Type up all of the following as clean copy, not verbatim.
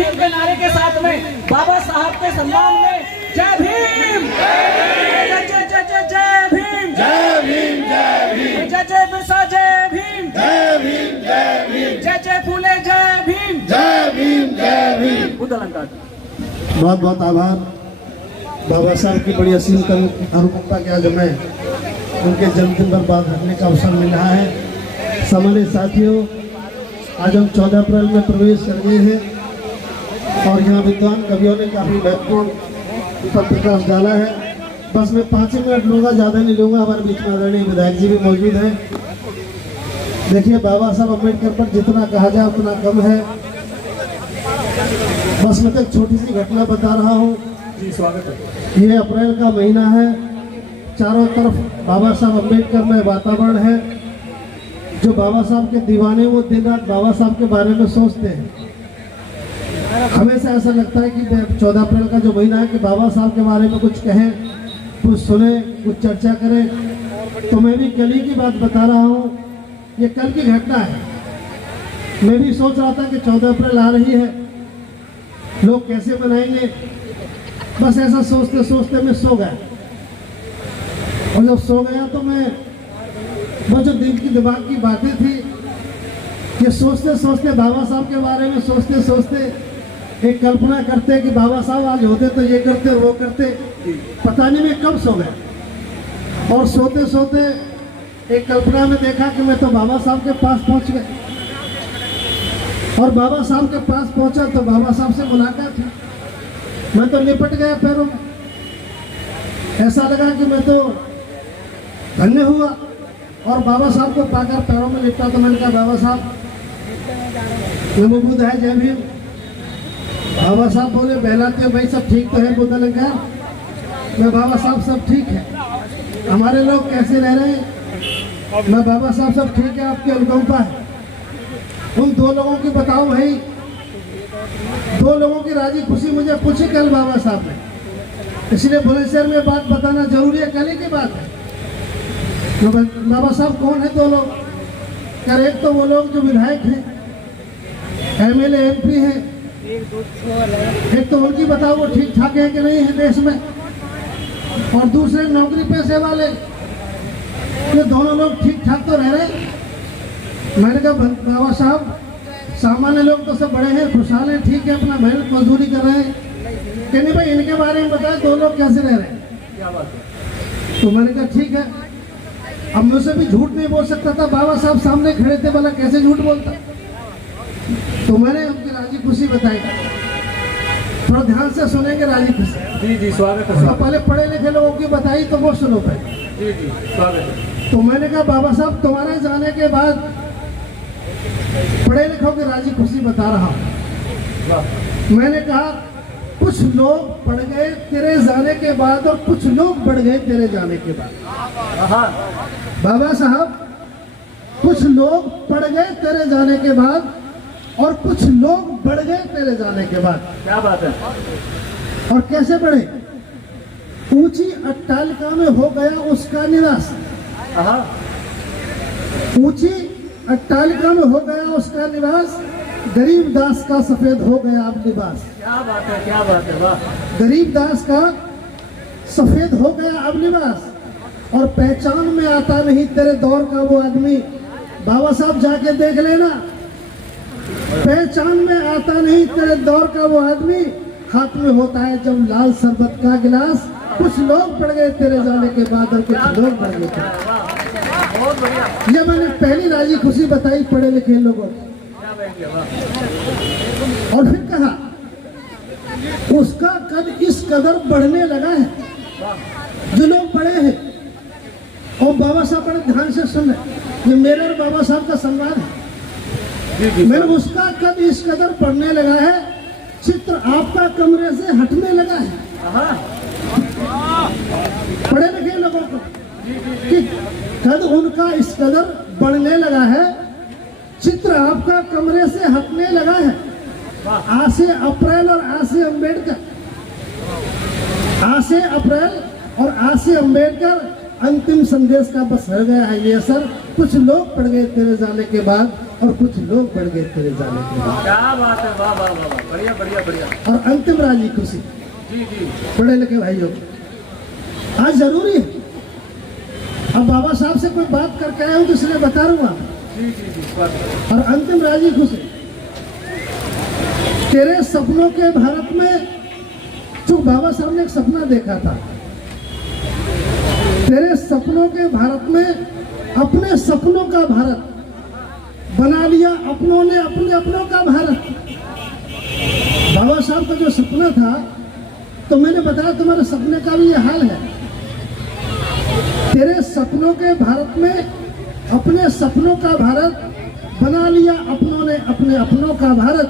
भीम के नारे के साथ में बाबा साहब के सम्मान में जय भीम, जय जय जय जय जय भीम, जय भीम, जय भीम, जय जय बिरसा जय भीम, जय भीम, जय भीम, जय जय फूले जय भीम, जय भीम, जय भीम। बुद्ध अलंकार। बहुत बहुत आभार। बाबा साहब की बड़ी असीम अनुकंपा के आज हमें उनके जन्मदिन पर बात रखने का अवसर मिल रहा है। सम्मानित साथियों, आज हम 14 अप्रैल में प्रवेश कर गए हैं और यहाँ विद्वान कवियों ने काफ़ी महत्वपूर्ण पर प्रकाश डाला है। बस मैं 5 मिनट लूँगा, ज़्यादा नहीं लूँगा। हमारे बीच में आदरणीय विधायक जी भी मौजूद हैं। देखिए, बाबा साहब अम्बेडकर पर जितना कहा जाए उतना कम है। बस मैं तो एक छोटी सी घटना बता रहा हूँ। जी स्वागत है। ये अप्रैल का महीना है, चारों तरफ बाबा साहब अम्बेडकर में वातावरण है। जो बाबा साहब के दीवाने वो दिन रात बाबा साहब के बारे में सोचते हैं। हमेशा ऐसा लगता है कि 14 अप्रैल का जो महीना है कि बाबा साहब के बारे में कुछ कहें, कुछ सुने, कुछ चर्चा करें। तो मैं भी कल ही की बात बता रहा हूँ, ये कल की घटना है। मैं भी सोच रहा था कि 14 अप्रैल आ रही है, लोग कैसे मनाएंगे। बस ऐसा सोचते सोचते मैं सो गया और जब सो गया तो मैं वो जो दिल की दिमाग की बातें थी, ये सोचते सोचते बाबा साहब के बारे में सोचते सोचते एक कल्पना करते कि बाबा साहब आज होते तो ये करते वो करते। पता नहीं मैं कब सो गया और सोते सोते एक कल्पना में देखा कि मैं तो बाबा साहब के पास पहुंच गया और बाबा साहब के पास पहुंचा तो बाबा साहब से मुलाकात हुई। मैं तो लिपट गया पैरों में। ऐसा लगा कि मैं तो धन्य हुआ और बाबा साहब को पाकर पैरों में लिपटा तो मैंने कहा, बाबा साहब नमो बुद्धाय, जय भीम। बाबा साहब बोले, बहलाते हो भाई, सब ठीक तो है बुद्ध अलंकार? मैं, बाबा साहब सब ठीक है। हमारे लोग कैसे रह रहे हैं? मैं, बाबा साहब सब ठीक है, आपकी अनुकंपा है। उन 2 लोगों की बताओ भाई, 2 लोगों की राजी खुशी मुझे पूछी कल बाबा साहब ने, इसलिए बुलंदशहर में बात बताना जरूरी है, कल ही की बात है। तो बाबा साहब कौन है 2 लोग? यार, एक तो वो लोग जो विधायक हैं, MLA MP हैं, एक तो उनकी बताओ वो ठीक ठाक है कि नहीं है देश में, और दूसरे नौकरी पेशे वाले, ये दोनों लोग ठीक ठाक तो रह रहे हैं। मैंने कहा, बाबा साहब सामान्य लोग तो सब बड़े हैं, खुशहाल हैं, ठीक है, अपना मेहनत मजदूरी कर रहे हैं, कि नहीं भाई इनके बारे में बताए 2 लोग कैसे रह रहे हैं? क्या बात है? तो मैंने कहा ठीक है। अब मुझसे भी झूठ नहीं बोल सकता था, बाबा साहब सामने खड़े थे, बोला कैसे झूठ बोलता। तो मैंने उनकी राजी खुशी बताई। थोड़ा ध्यान से सुनेंगे राजी खुशी। जी जी स्वागत है। तो पहले पढ़े लिखे लोगों की बताई तो वो सुनो पहले। जी जी स्वागत है। तो मैंने कहा, बाबा साहब तुम्हारे जाने के बाद पढ़े लिखों की राजी खुशी बता रहा हूँ। मैंने कहा, कुछ लोग पढ़ गए तेरे जाने के बाद और कुछ लोग बढ़ गए तेरे जाने के बाद। बाबा साहब, कुछ लोग पढ़ गए तेरे जाने के बाद और कुछ लोग बढ़ गए तेरे जाने के बाद। क्या बात है? और कैसे बढ़े? ऊंची अट्टालिका में हो गया उसका निवास। ऊंची अट्टालिका में हो गया उसका निवास, गरीब दास का सफेद हो गया अब लिबास। क्या बात है, क्या बात है, वाह। गरीब दास का सफेद हो गया अब लिबास और पहचान में आता नहीं तेरे दौर का वो आदमी। बाबा साहब जाके देख लेना, पहचान में आता नहीं तेरे दौर का वो आदमी, हाथ में होता है जब लाल शरबत का गिलास। कुछ लोग बढ़ गए तेरे जाने के बाद और कुछ लोग बढ़ गए। बहुत बढ़िया। ये मैंने पहली राजी खुशी बताई पढ़े लिखे लोगों को। और फिर कहा, उसका कद इस कदर बढ़ने लगा है, जो लोग बड़े हैं। और बाबा साहब बड़े ध्यान से सुन रहे, ये मेरे और बाबा साहब का संवाद है। मैंने, उसका कद इस कदर बढ़ने लगा है, चित्र आपका कमरे से हटने लगा है। पढ़े लिखे लोगों को कि कद उनका इस कदर बढ़ने लगा है, चित्र आपका कमरे से हटने लगा है। आज से अप्रैल और आज से अम्बेडकर, आज से अप्रैल और आज से अम्बेडकर अंतिम संदेश का बस रह गया है ये असर। कुछ लोग पड़ गए तेरे जाने के बाद और कुछ लोग बढ़ गए तेरे जाने के बाद। क्या बात है, वाह वाह वाह वाह, बढ़िया बढ़िया बढ़िया। और अंतिम राजी खुशी जी जी पढ़े लिखे भाइयों, आज जरूरी है। अब बाबा साहब से कोई बात करके आया हूं तो इसलिए बता रहा हूं। जी जी जी, स्वागत। और अंतिम राजी खुशी, तेरे सपनों के भारत में, जो बाबा साहब ने एक सपना देखा था, तेरे सपनों के भारत में अपने सपनों का भारत बना लिया अपनों ने, अपने अपनों का भारत। बाबा साहब का जो सपना था, तो मैंने बताया तुम्हारे सपने का भी ये हाल है। तेरे सपनों के भारत में अपने सपनों का भारत बना लिया अपनों ने, अपने अपनों का भारत।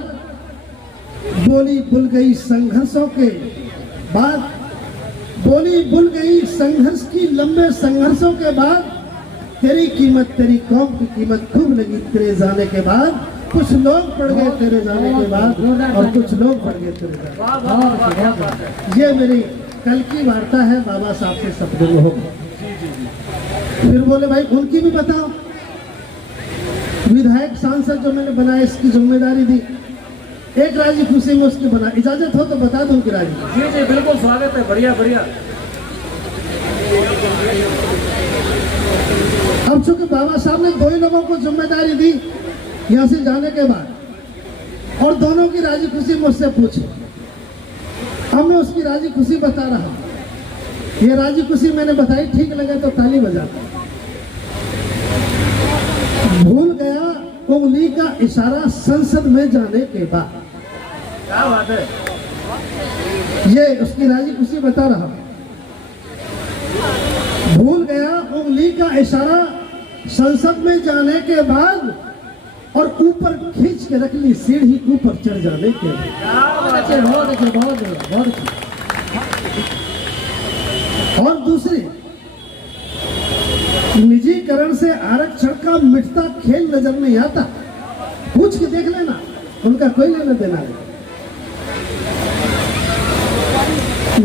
बोली भूल गई संघर्षों के बाद, बोली भूल गई संघर्ष की, लंबे संघर्षों के बाद तेरी कीमत, तेरी कौम की कीमत खूब लगी तेरे जाने के बाद। कुछ लोग पड़ गए तेरे जाने के बाद और कुछ लोग पड़ गए तेरे जाने। वाह वाह वाह, क्या बात है। ये मेरी कल की वार्ता है बाबा साहब से सपने में होगी। जी जी जी, फिर बोले भाई उनकी भी बताओ। विधायक सांसद जो मैंने बनाया, इसकी जिम्मेदारी दी, एक राजी खुशी में उसकी बना। इजाजत हो तो बता दूं उनकी राजी। जी जी बिल्कुल स्वागत है, बढ़िया बढ़िया। अब चूंकि बाबा साहब ने दो ही लोगों को जिम्मेदारी दी यहाँ से जाने के बाद, और दोनों की राजी खुशी मुझसे पूछी, अब मैं उसकी राजी खुशी बता रहा हूं। ये राजी खुशी मैंने बताई, ठीक लगे तो ताली बजाता। भूल गया उंगली का इशारा संसद में जाने के बाद। क्या बात है। ये उसकी राजी खुशी बता रहा हूं। भूल गया उंगली का इशारा संसद में जाने के बाद, और ऊपर खींच के रख ली सीढ़ी ऊपर चढ़ जाने के बाद। क्या बात है। बहुत अच्छे, बहुत अच्छे, बहुत अच्छे। और दूसरी, निजीकरण से आरक्षण का मिटता खेल नजर नहीं आता। पूछ के देख लेना, उनका कोई लेना देना नहीं।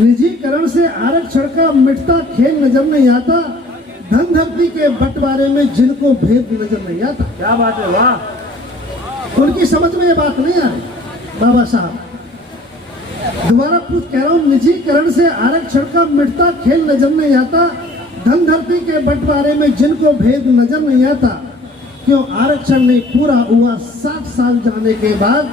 निजीकरण से आरक्षण का मिटता खेल नजर नहीं आता। धन धरती के बंटवारे में जिनको भेद नजर नहीं आता। क्या बात है, वाह। उनकी समझ में ये बात नहीं आ रही। बाबा साहब दोबारा कुछ कह रहा हूं, निजीकरण से आरक्षण का मिटता खेल नजर नहीं आता। धन धरती के बंटवारे में जिनको भेद नजर नहीं आता। क्यों आरक्षण नहीं पूरा हुआ 60 साल जाने के बाद,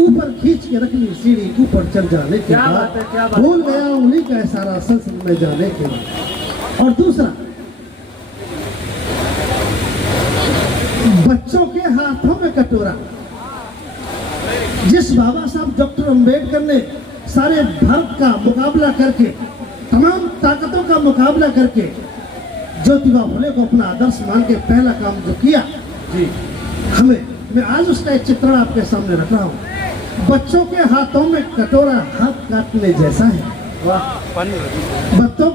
ऊपर खींच के रख ली सीढ़ी ऊपर चढ़ जाने के क्या बात है, क्या बाद। बात है। भूल गया उंगली का इशारा संसद में जाने के बाद। और दूसरा, बच्चों के हाथों में कटोरा। जिस बाबा साहब डॉक्टर अंबेडकर ने सारे भारत का मुकाबला करके, तमाम ताकतों का मुकाबला करके ज्योतिबा फुले को अपना आदर्श मान के पहला काम जो किया, जी मैं आज उसका एक चित्रण आपके सामने रख रहा हूँ। बच्चों के हाथों में कटोरा हाथ काटने जैसा है। वाह। बच्चों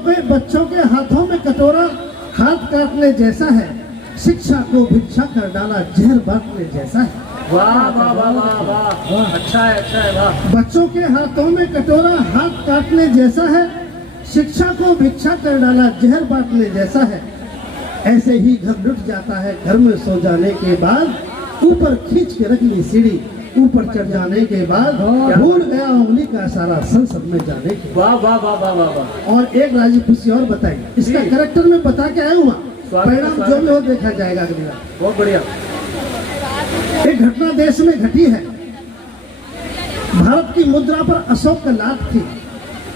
के हाथों में कटोरा हाथ काटने जैसा है। शिक्षा को भिक्षा कर डाला जहर बांटने जैसा है। वाह वाह वाह वाह वाह, अच्छा है, अच्छा है, वाह। बच्चों के हाथों में कटोरा हाथ काटने जैसा है। शिक्षा को भिक्षा कर डाला जहर बांटने जैसा है। ऐसे ही घर लुट जाता है घर में सो जाने के बाद। ऊपर खींच के रख ली सीढ़ी ऊपर चढ़ जाने के बाद। भूल गया उंगली का इशारा संसद में जाने के। वाह वाह वाह वाह वाह वाह। और एक राजी खुशी और बताई, इसका जी। करेक्टर में बता के आया हुआ। स्वागत, परिणाम स्वागत। जो भी हो देखा जाएगा अगली बार। बहुत बढ़िया। एक घटना देश में घटी है। भारत की मुद्रा पर अशोक का लाट थी,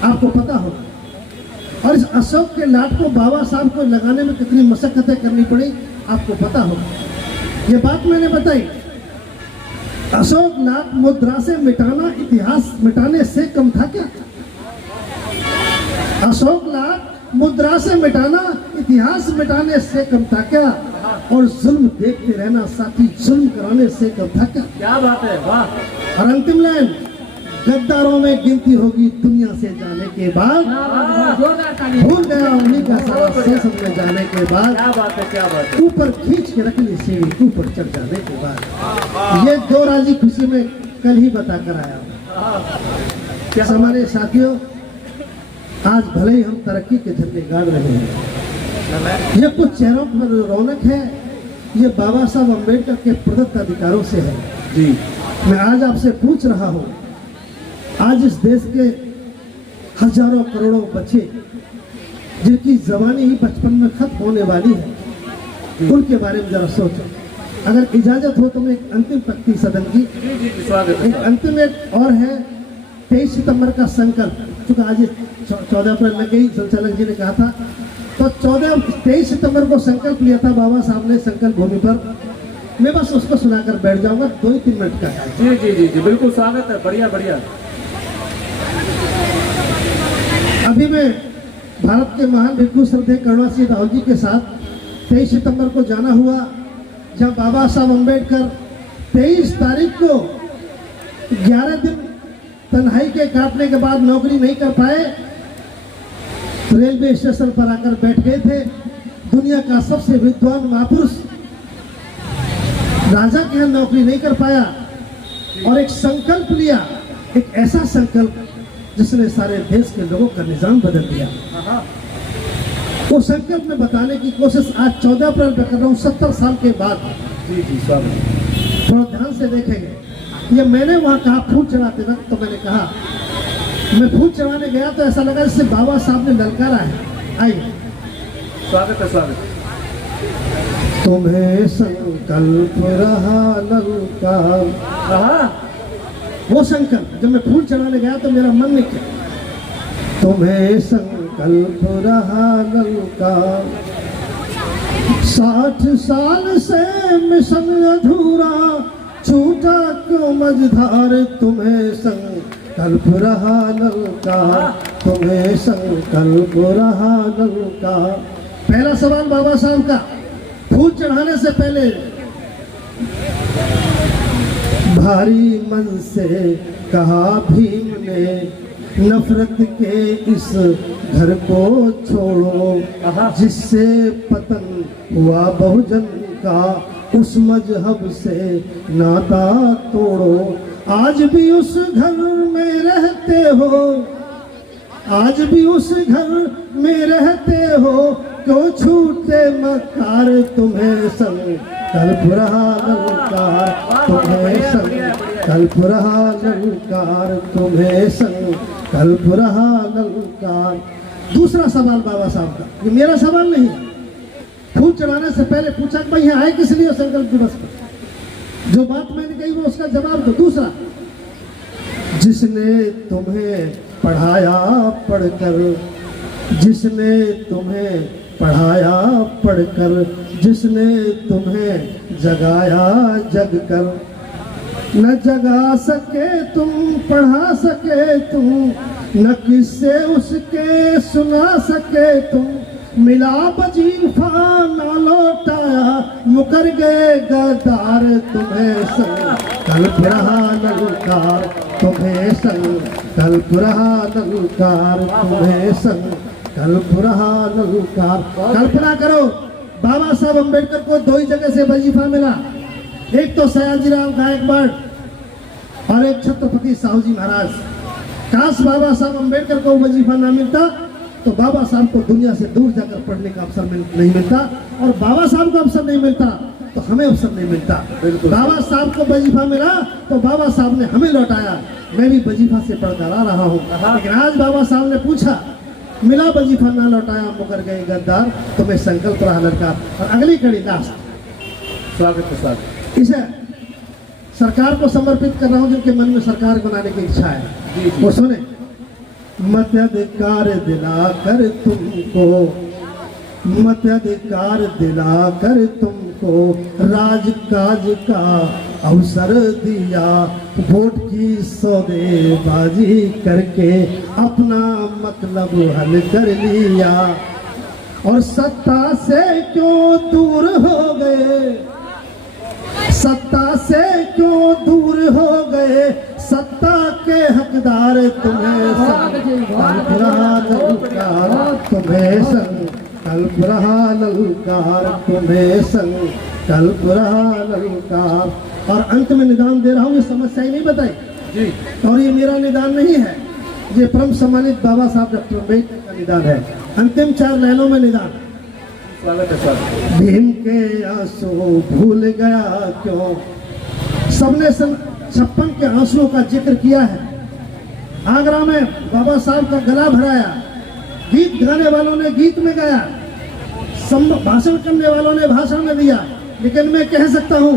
आपको पता होगा। और इस अशोक के लाट को बाबा साहब को लगाने में कितनी मशक्कतें करनी पड़ी, आपको पता होगा। ये बात मैंने बताई। अशोक लाट मुद्रा से मिटाना इतिहास मिटाने से कम था क्या? अशोक लाट मुद्रा से मिटाना इतिहास मिटाने से कम था क्या? और जुल्म देखते रहना साथी जुल्म कराने से कम था क्या? क्या बात है, वाह। और अंतिम लाइन, गद्दारों में गिनती होगी दुनिया से जाने के बाद। भूल गया उंगली का सारा संसद में जाने के बाद। क्या बात है, क्या बात है। ऊपर खींच के रख ली सीढ़ी ऊपर चढ़ जाने के बाद। ये दो राजी खुशी में कल ही बता कर आया हूँ। हमारे साथियों, आज भले ही हम तरक्की के झंडे गाड़ रहे हैं, ये कुछ चेहरों पर रौनक है, ये बाबा साहब अम्बेडकर के प्रदत्त अधिकारों से है। जी मैं आज आपसे पूछ रहा हूँ, आज इस देश के हजारों करोड़ों बच्चे जिनकी जवानी ही बचपन में खत्म होने वाली है, उनके बारे में जरा सोचो। अगर इजाजत हो तो मैं एक अंतिम पंक्ति सदन की, स्वागत एक अंतिम एक और है 23 सितंबर का संकल्प, क्योंकि आज 14 अप्रैल लग गई, संचालक जी ने कहा था, तो 23 सितंबर को संकल्प लिया था बाबा साहब ने संकल्प भूमि पर। मैं बस उसको सुनाकर बैठ जाऊंगा, 2-3 मिनट का है। जी जी जी जी बिल्कुल स्वागत है, बढ़िया बढ़िया। अभी मैं भारत के महान भिक्षु श्रद्धेय करुणा सिंह राव जी के साथ 23 सितंबर को जाना हुआ, जब बाबा साहब अम्बेडकर 23 तारीख को 11 दिन तन्हाई के काटने के बाद नौकरी नहीं कर पाए, रेलवे स्टेशन पर आकर बैठ गए थे। दुनिया का सबसे विद्वान महापुरुष राजा के यहाँ नौकरी नहीं कर पाया और एक संकल्प लिया, एक ऐसा संकल्प जिसने सारे देश के लोगों का निजाम बदल दिया। वो संकल्प में बताने की कोशिश आज 14 अप्रैल में कर रहा हूँ, 70 साल के बाद। जी जी स्वागत। थोड़ा ध्यान से देखेंगे, ये मैंने वहाँ कहा फूल चढ़ाते वक्त, तो मैंने कहा मैं फूल चढ़ाने गया तो ऐसा लगा जैसे बाबा साहब ने ललकारा है। आइए, स्वागत है स्वागत। तुम्हें संकल्प रहा ललकार, वो संकल्प जब मैं फूल चढ़ाने गया तो मेरा मन निकला, तुम्हें संकल्प रहा ललकार, 60 साल से मिशन अधूरा, छूटा क्यों मझधार, तुम्हें संकल्प रहा ललकार, तुम्हें संकल्प रहा ललकार। पहला सवाल बाबा साहब का, फूल चढ़ाने से पहले भारी मन से कहा भीम ने, नफरत के इस घर को छोड़ो, जिससे पतन हुआ बहुजन का, उस मजहब से नाता तोड़ो। आज भी उस घर में रहते हो, आज भी उस घर में रहते हो, क्यों छूटे मकार, तुम्हें संकल्प रहा ललकार, तुम्हें संकल्प रहा ललकार, तुम्हें संकल्प रहा ललकार। दूसरा सवाल बाबा साहब का, ये मेरा सवाल नहीं, फूल चढ़ाने से पहले पूछा कि भाई यहाँ आए किस लिए संकल्प दिवस पर, जो बात मैंने कही वो उसका जवाब दो। दूसरा, जिसने तुम्हें पढ़ाया पढ़कर, जिसने तुम्हें पढ़ाया पढ़कर, जिसने तुम्हें जगाया जग कर, न जगा सके तुम, पढ़ा सके तुम, न किससे उसके सुना सके तुम, मिला वजीफा ना लौटाया, मुकर गए गद्दार, तुम्हें संकल्प रहा ललकार, तुम्हें संकल्प रहा ललकार, तुम्हें संकल्प रहा ललकार। कल्पना करो, बाबा साहब अम्बेडकर को 2 ही जगह से वजीफा मिला, एक तो सयाजीराव गायकवाड़ और एक छत्रपति साहू जी महाराज। काश बाबा साहब अम्बेडकर को वजीफा ना मिलता तो बाबा साहब को दुनिया से दूर जाकर पढ़ने का अवसर नहीं मिलता, और बाबा साहब को अवसर नहीं मिलता तो हमें अवसर नहीं मिलता। बाबा साहब को वजीफा मिला तो बाबा साहब ने हमें लौटाया। मैं भी वजीफा से पढ़कर आ रहा हूँ, लेकिन आज बाबा साहब ने पूछा, मिला वजीफा ना लौटाया, मुकर गए गद्दार, तुम्हें संकल्प रहा ललकार। और अगली कड़ी लास्ट, स्वागत है स्वागत। इसे सरकार को समर्पित कर रहा हूँ, जिनके मन में सरकार बनाने की इच्छा है, वो सुने। मताधिकार दिलाकर तुमको, मताधिकार दिलाकर तुमको, राजकाज का अवसर दिया, वोट की सौदेबाजी करके अपना मतलब हल कर लिया, और सत्ता से क्यों दूर हो गए, सत्ता से क्यों दूर हो गए, सत्ता के हकदार, तुम्हें संकल्प रहा ललकार, तुम्हें संकल्प रहा ललकार, तुम्हें संकल्प रहा ललकार। और अंत में निदान दे रहा हूँ, ये समस्या ही नहीं बताई जी, और ये मेरा निदान नहीं है, ये परम सम्मानित बाबा साहब डॉक्टर अम्बेडकर का निदान है। अंतिम 4 लाइनों में निदान, स्वागत है सर। भीम के आंसू भूल गया क्यों, सबने 56 के आंसुओं का जिक्र किया है। आगरा में बाबा साहब का गला भराया, गीत गाने वालों ने गीत में गाया, भाषण करने वालों ने भाषण में दिया, लेकिन मैं कह सकता हूँ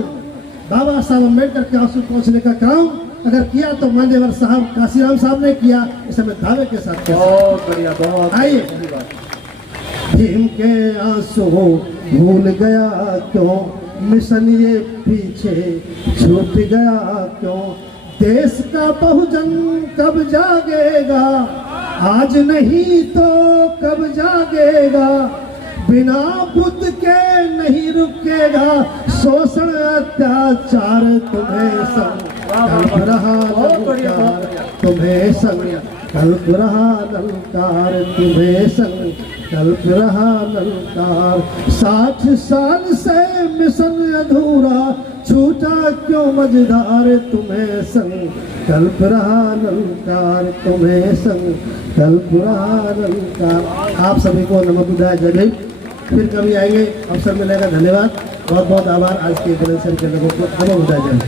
बाबा साहब अम्बेडकर के आंसू पहुंचने का काम अगर किया तो मान्यवर साहब काशीराम साहब ने किया, इसे मैं दावे के साथ कहता हूं। बहुत बढ़िया, बहुत आइए। सही बात। भीम के आंसू भूल गया क्यों, मिशन ये पीछे छूट गया क्यों, देश का बहुजन कब जागेगा, आज नहीं तो कब जागेगा, बिना बुद्ध के नहीं रुकेगा, शोषण अत्याचार तुम्हें संकल्प रहा ललकार, तुम्हें संकल्प रहा ललकार, तुम्हें संकल्प रहा ललकार, 60 साल से मिशन अधूरा छूटा क्यों मझधार, तुम्हें संकल्प रहा ललकार, तुम्हें संकल्प रहा ललकार। आप सभी को नमक उदाय जय भीम। फिर कभी आएंगे, अवसर मिलेगा। धन्यवाद, बहुत बहुत आभार। आज के कलेक्शन के लोगों को नमक उदाय जय भीम।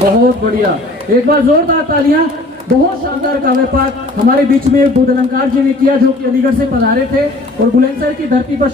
बहुत बढ़िया, एक बार जोरदार तालियां। बहुत शानदार काव्य पाठ हमारे बीच में बुद्ध अलंकार जी ने किया, जो कि अलीगढ़ से पधारे थे और बुलंदशहर की धरती पर